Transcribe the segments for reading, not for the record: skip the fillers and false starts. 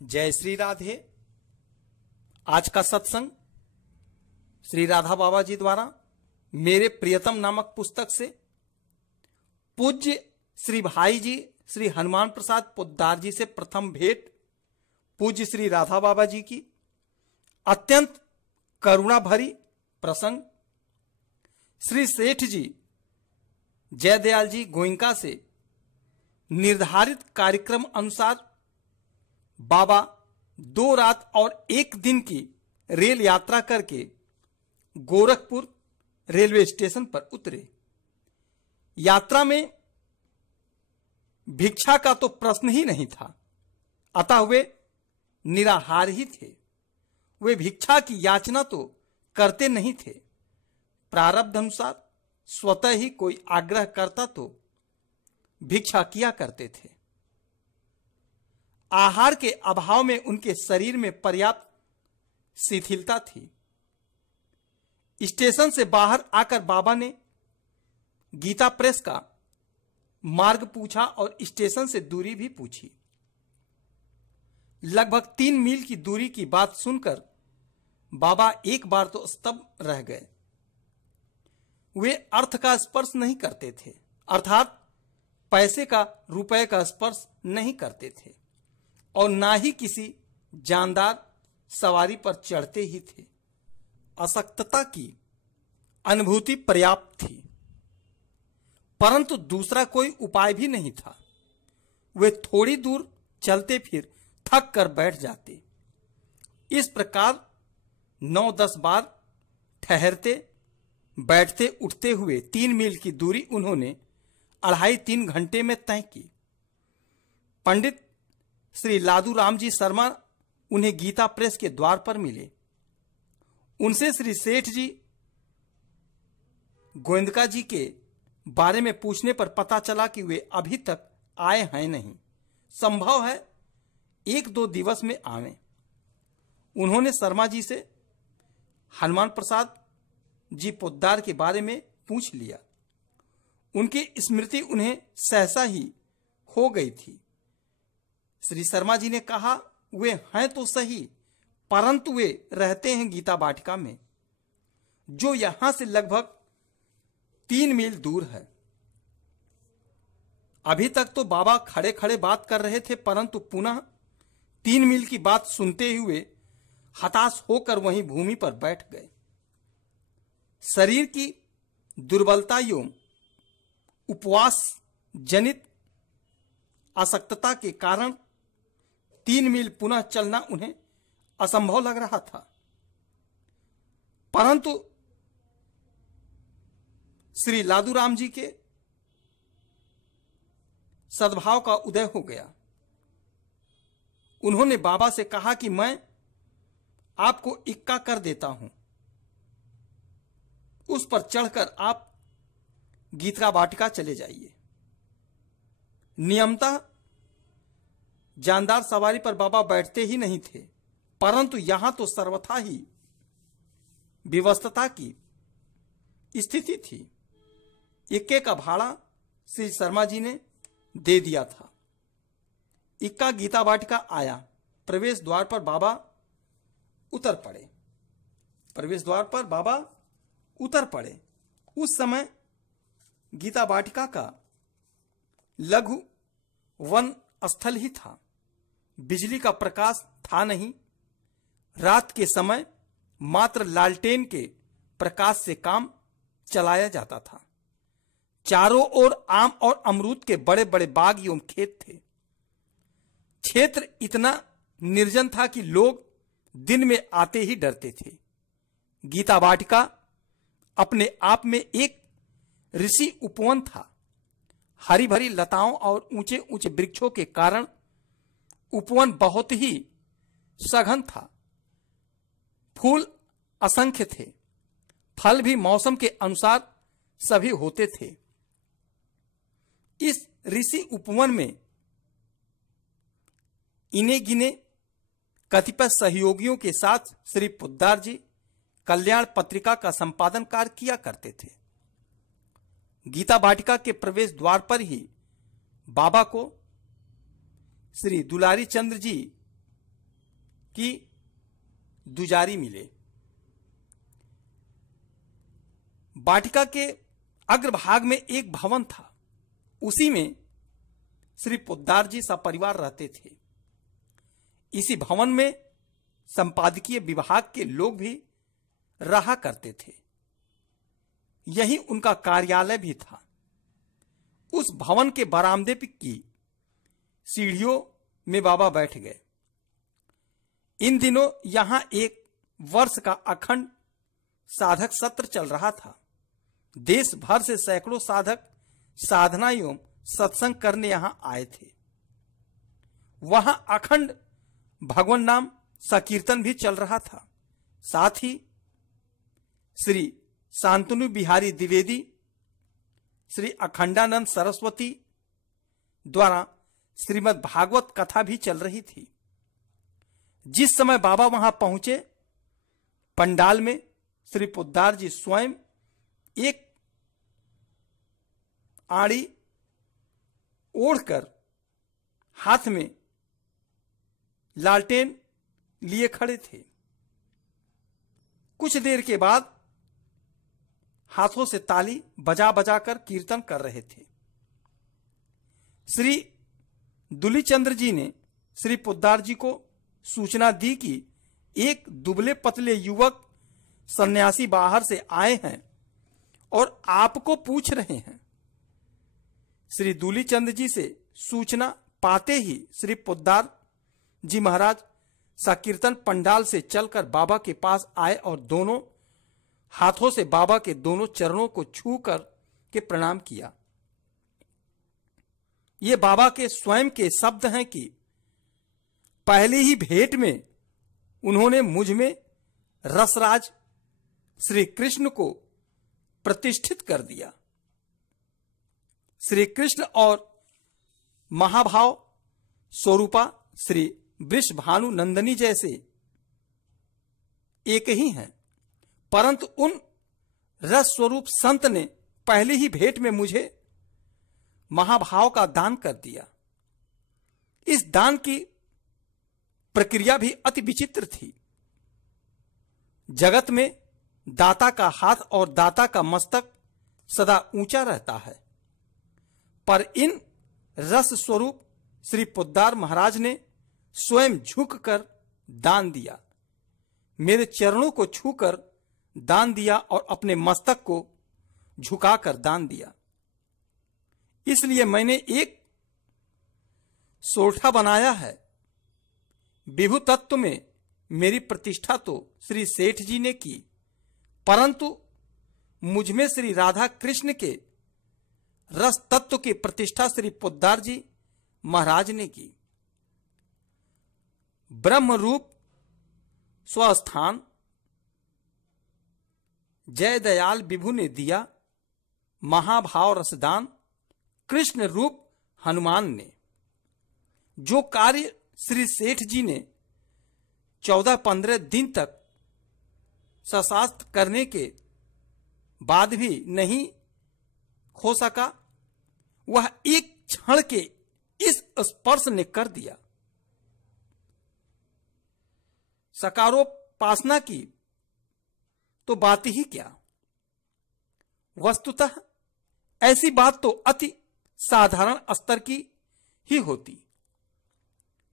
जय श्री राधे। आज का सत्संग श्री राधा बाबा जी द्वारा मेरे प्रियतम नामक पुस्तक से पूज्य श्री भाई जी श्री हनुमान प्रसाद पोद्दार जी से प्रथम भेंट पूज्य श्री राधा बाबा जी की अत्यंत करुणा भरी प्रसंग श्री सेठ जी जयदयाल जी गोइंका से निर्धारित कार्यक्रम अनुसार बाबा 2 रात और 1 दिन की रेल यात्रा करके गोरखपुर रेलवे स्टेशन पर उतरे। यात्रा में भिक्षा का तो प्रश्न ही नहीं था, अतः वे निराहार ही थे। वे भिक्षा की याचना तो करते नहीं थे। प्रारब्ध अनुसार स्वतः ही कोई आग्रह करता तो भिक्षा किया करते थे। आहार के अभाव में उनके शरीर में पर्याप्त शिथिलता थी। स्टेशन से बाहर आकर बाबा ने गीता प्रेस का मार्ग पूछा और स्टेशन से दूरी भी पूछी। लगभग 3 मील की दूरी की बात सुनकर बाबा एक बार तो स्तब्ध रह गए। वे अर्थ का स्पर्श नहीं करते थे, अर्थात पैसे का रुपए का स्पर्श नहीं करते थे और ना ही किसी जानदार सवारी पर चढ़ते ही थे। अशक्तता की अनुभूति पर्याप्त थी, परंतु दूसरा कोई उपाय भी नहीं था। वे थोड़ी दूर चलते फिर थक कर बैठ जाते। इस प्रकार 9-10 बार ठहरते बैठते उठते हुए 3 मील की दूरी उन्होंने 2.5-3 घंटे में तय की। पंडित श्री लादू राम जी शर्मा उन्हें गीता प्रेस के द्वार पर मिले। उनसे श्री सेठ जी गोविंदका जी के बारे में पूछने पर पता चला कि वे अभी तक आए हैं नहीं, संभव है 1-2 दिवस में आवें। उन्होंने शर्मा जी से हनुमान प्रसाद जी पोद्दार के बारे में पूछ लिया। उनकी स्मृति उन्हें सहसा ही हो गई थी। श्री शर्मा जी ने कहा, वे हैं तो सही, परंतु वे रहते हैं गीता वाटिका में, जो यहां से लगभग 3 मील दूर है। अभी तक तो बाबा खड़े खड़े बात कर रहे थे, परंतु पुनः 3 मील की बात सुनते हुए हताश होकर वहीं भूमि पर बैठ गए। शरीर की दुर्बलता एवं उपवास जनित अशक्तता के कारण 3 मील पुनः चलना उन्हें असंभव लग रहा था, परंतु श्री लादूराम जी के सद्भाव का उदय हो गया। उन्होंने बाबा से कहा कि मैं आपको इक्का कर देता हूं, उस पर चढ़कर आप गीता वाटिका चले जाइए। नियमतः जानदार सवारी पर बाबा बैठते ही नहीं थे, परंतु यहां तो सर्वथा ही विवशता की स्थिति थी। इक्के का भाड़ा श्री शर्मा जी ने दे दिया था। इक्का गीता वाटिका आया। प्रवेश द्वार पर बाबा उतर पड़े। उस समय गीता वाटिका का लघु वन स्थल ही था। बिजली का प्रकाश था नहीं। रात के समय मात्र लालटेन के प्रकाश से काम चलाया जाता था। चारों ओर आम और अमरूद के बड़े बड़े बाग एवं खेत थे। क्षेत्र इतना निर्जन था कि लोग दिन में आते ही डरते थे। गीता वाटिका अपने आप में एक ऋषि उपवन था। हरी भरी लताओं और ऊंचे ऊंचे वृक्षों के कारण उपवन बहुत ही सघन था। फूल असंख्य थे। फल भी मौसम के अनुसार सभी होते थे। इस ऋषि उपवन में इने गिने कतिपय सहयोगियों के साथ श्री पोद्दार जी कल्याण पत्रिका का संपादन कार्य किया करते थे। गीता वाटिका के प्रवेश द्वार पर ही बाबा को श्री दुलारी चंद्र जी की दुजारी मिले। वाटिका के अग्रभाग में एक भवन था, उसी में श्री पोद्दार जी सपरिवार रहते थे। इसी भवन में संपादकीय विभाग के लोग भी रहा करते थे, यही उनका कार्यालय भी था। उस भवन के बरामदे की सीढ़ियों में बाबा बैठ गए। इन दिनों यहां एक वर्ष का अखंड साधक सत्र चल रहा था। देश भर से सैकड़ों साधक साधना एवं सत्संग करने यहां आए थे। वहां अखंड भगवान नाम संकीर्तन भी चल रहा था। साथ ही श्री शांतनु बिहारी द्विवेदी, श्री अखंडानंद सरस्वती द्वारा श्रीमद् भागवत कथा भी चल रही थी। जिस समय बाबा वहां पहुंचे, पंडाल में श्री पोद्दार जी स्वयं एक आड़ी ओढ़कर हाथ में लालटेन लिए खड़े थे। कुछ देर के बाद हाथों से ताली बजा बजाकर कीर्तन कर रहे थे। श्री दुलीचंद्र जी ने श्री पोद्दार जी को सूचना दी कि एक दुबले पतले युवक सन्यासी बाहर से आए हैं और आपको पूछ रहे हैं। श्री दूलीचंद जी से सूचना पाते ही श्री पोद्दार जी महाराज संकीर्तन पंडाल से चलकर बाबा के पास आए और दोनों हाथों से बाबा के दोनों चरणों को छूकर के प्रणाम किया। ये बाबा के स्वयं के शब्द हैं कि पहली ही भेंट में उन्होंने मुझ में रसराज श्री कृष्ण को प्रतिष्ठित कर दिया। श्री कृष्ण और महाभाव स्वरूपा श्री वृषभानु नंदनी जैसे एक ही हैं, परंतु उन रस स्वरूप संत ने पहले ही भेंट में मुझे महाभाव का दान कर दिया। इस दान की प्रक्रिया भी अति विचित्र थी। जगत में दाता का हाथ और दाता का मस्तक सदा ऊंचा रहता है, पर इन रस स्वरूप श्री पोद्दार महाराज ने स्वयं झुककर दान दिया, मेरे चरणों को छूकर दान दिया और अपने मस्तक को झुकाकर दान दिया। इसलिए मैंने एक सोरठा बनाया है। विभु तत्व में मेरी प्रतिष्ठा तो श्री सेठ जी ने की, परंतु मुझमें श्री राधा कृष्ण के रस तत्व की प्रतिष्ठा श्री पोद्दार जी महाराज ने की। ब्रह्म रूप स्वस्थान जय दयाल विभु ने दिया, महाभाव रसदान कृष्ण रूप हनुमान ने। जो कार्य श्री सेठ जी ने 14-15 दिन तक सशास्त्र करने के बाद भी नहीं हो सका, वह एक क्षण के इस स्पर्श ने कर दिया। सकारोपासना की तो बात ही क्या, वस्तुतः ऐसी बात तो अति साधारण स्तर की ही होती।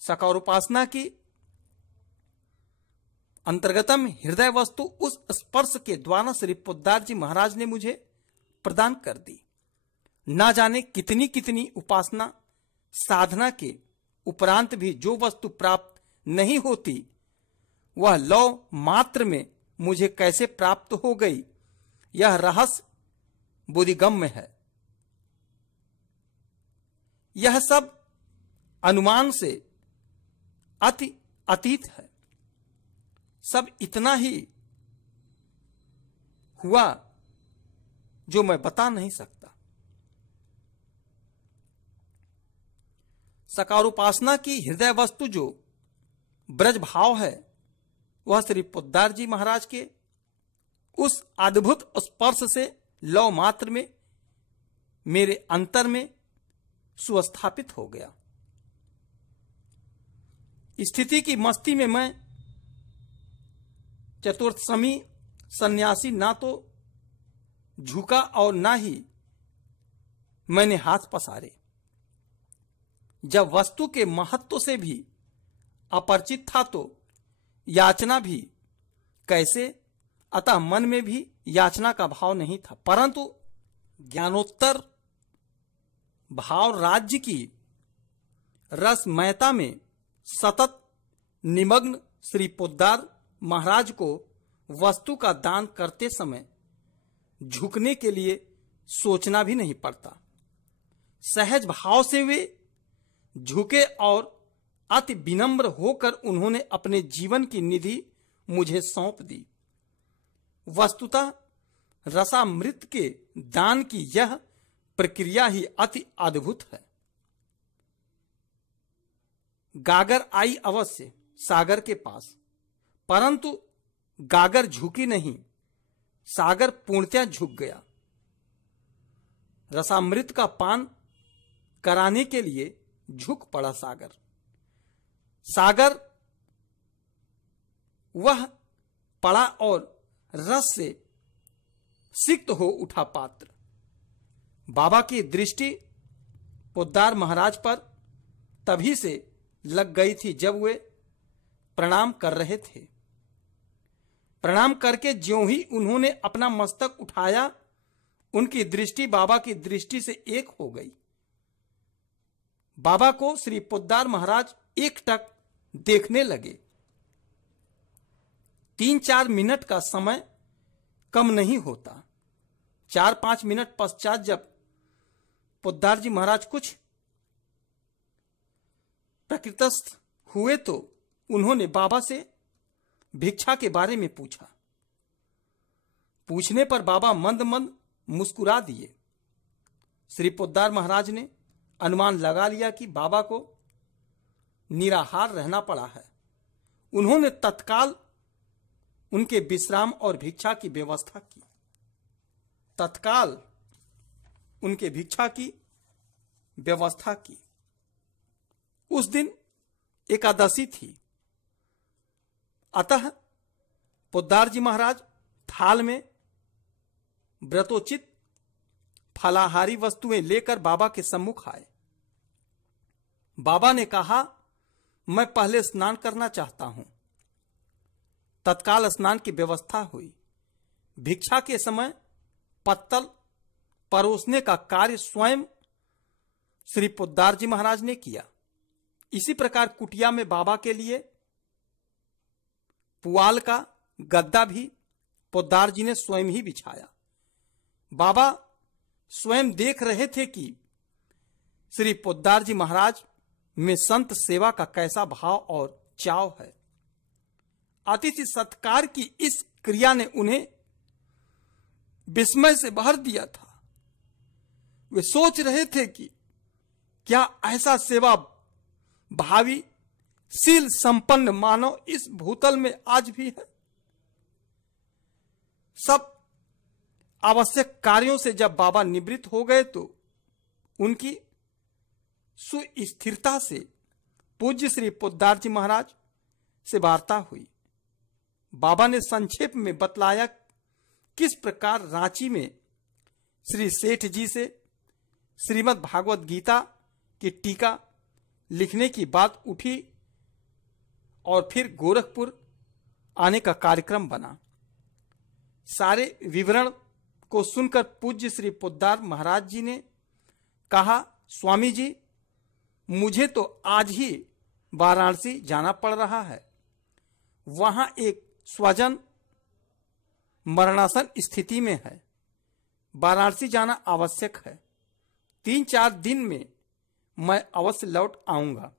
सकारोपासना की अंतर्गतम हृदय वस्तु उस स्पर्श के द्वारा श्री पोद्दार जी महाराज ने मुझे प्रदान कर दी। ना जाने कितनी कितनी उपासना साधना के उपरांत भी जो वस्तु प्राप्त नहीं होती, वह लौ मात्र में मुझे कैसे प्राप्त हो गई, यह रहस्य बोधिगम्य है। यह सब अनुमान से अति अतीत है। सब इतना ही हुआ जो मैं बता नहीं सकता। सकारोपासना की हृदय वस्तु जो ब्रज भाव है, वह श्री पोद्दार जी महाराज के उस अद्भुत स्पर्श से लौ मात्र में मेरे अंतर में सुस्थापित हो गया। स्थिति की मस्ती में मैं चतुर्थसमी सन्यासी ना तो झुका और ना ही मैंने हाथ पसारे। जब वस्तु के महत्व से भी अपरिचित था तो याचना भी कैसे, अतः मन में भी याचना का भाव नहीं था, परंतु ज्ञानोत्तर भाव राज्य की रसमयता में सतत निमग्न श्री पोद्दार महाराज को वस्तु का दान करते समय झुकने के लिए सोचना भी नहीं पड़ता। सहज भाव से वे झुके और अति विनम्र होकर उन्होंने अपने जीवन की निधि मुझे सौंप दी। वस्तुतः रसामृत के दान की यह प्रक्रिया ही अति अद्भुत है। गागर आई अवश्य सागर के पास, परंतु गागर झुकी नहीं, सागर पूर्णतया झुक गया। रसामृत का पान कराने के लिए झुक पड़ा सागर। सागर वह पड़ा और रस से सिक्त हो उठा पात्र। बाबा की दृष्टि पोद्दार महाराज पर तभी से लग गई थी जब वे प्रणाम कर रहे थे। प्रणाम करके ज्यों ही उन्होंने अपना मस्तक उठाया, उनकी दृष्टि बाबा की दृष्टि से एक हो गई। बाबा को श्री पोद्दार महाराज एकटक देखने लगे। 3-4 मिनट का समय कम नहीं होता। 4-5 मिनट पश्चात जब पोद्दार जी महाराज कुछ प्रकृतस्थ हुए तो उन्होंने बाबा से भिक्षा के बारे में पूछा। पूछने पर बाबा मंद मंद मुस्कुरा दिए। श्री पोद्दार महाराज ने अनुमान लगा लिया कि बाबा को निराहार रहना पड़ा है। उन्होंने तत्काल उनके विश्राम और भिक्षा की व्यवस्था की। तत्काल उनके भिक्षा की व्यवस्था की। उस दिन एकादशी थी, अतः पोद्दार जी महाराज थाल में व्रतोचित फलाहारी वस्तुएं लेकर बाबा के सम्मुख आए। बाबा ने कहा, मैं पहले स्नान करना चाहता हूं। तत्काल स्नान की व्यवस्था हुई। भिक्षा के समय पत्तल परोसने का कार्य स्वयं श्री पोद्दार जी महाराज ने किया। इसी प्रकार कुटिया में बाबा के लिए पुआल का गद्दा भी पोद्दार जी ने स्वयं ही बिछाया। बाबा स्वयं देख रहे थे कि श्री पोद्दार जी महाराज में संत सेवा का कैसा भाव और चाव है। अतिथि सत्कार की इस क्रिया ने उन्हें विस्मय से भर दिया था। वे सोच रहे थे कि क्या ऐसा सेवा भावी शील संपन्न मानव इस भूतल में आज भी है। सब आवश्यक कार्यों से जब बाबा निवृत्त हो गए तो उनकी सुस्थिरता से पूज्य श्री पोद्दार जी महाराज से वार्ता हुई। बाबा ने संक्षेप में बतलाया किस प्रकार रांची में श्री सेठ जी से श्रीमद् भागवत गीता की टीका लिखने की बात उठी और फिर गोरखपुर आने का कार्यक्रम बना। सारे विवरण को सुनकर पूज्य श्री पोद्दार महाराज जी ने कहा, स्वामी जी, मुझे तो आज ही वाराणसी जाना पड़ रहा है। वहां एक स्वजन मरणासन स्थिति में है। वाराणसी जाना आवश्यक है। 3-4 दिन में मैं अवश्य लौट आऊंगा।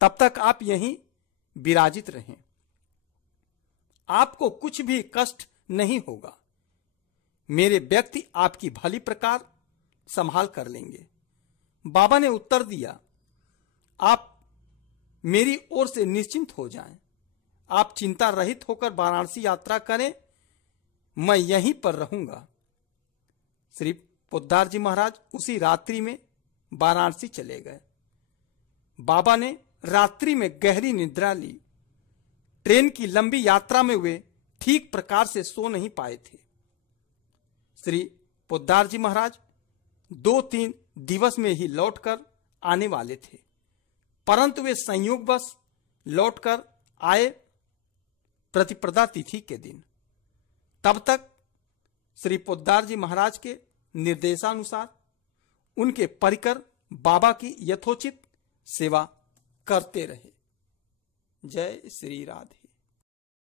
तब तक आप यहीं विराजित रहें। आपको कुछ भी कष्ट नहीं होगा। मेरे व्यक्ति आपकी भली प्रकार संभाल कर लेंगे। बाबा ने उत्तर दिया, आप मेरी ओर से निश्चिंत हो जाएं। आप चिंता रहित होकर वाराणसी यात्रा करें, मैं यहीं पर रहूंगा। श्री पोद्दार जी महाराज उसी रात्रि में वाराणसी चले गए। बाबा ने रात्रि में गहरी निद्रा ली। ट्रेन की लंबी यात्रा में वे ठीक प्रकार से सो नहीं पाए थे। श्री पोद्दार जी महाराज 2-3 दिवस में ही लौटकर आने वाले थे, परंतु वे संयोगवश लौटकर आए प्रतिप्रदा तिथि के दिन। तब तक श्री पोद्दार जी महाराज के निर्देशानुसार उनके परिकर बाबा की यथोचित सेवा करते रहे। जय श्री राधे।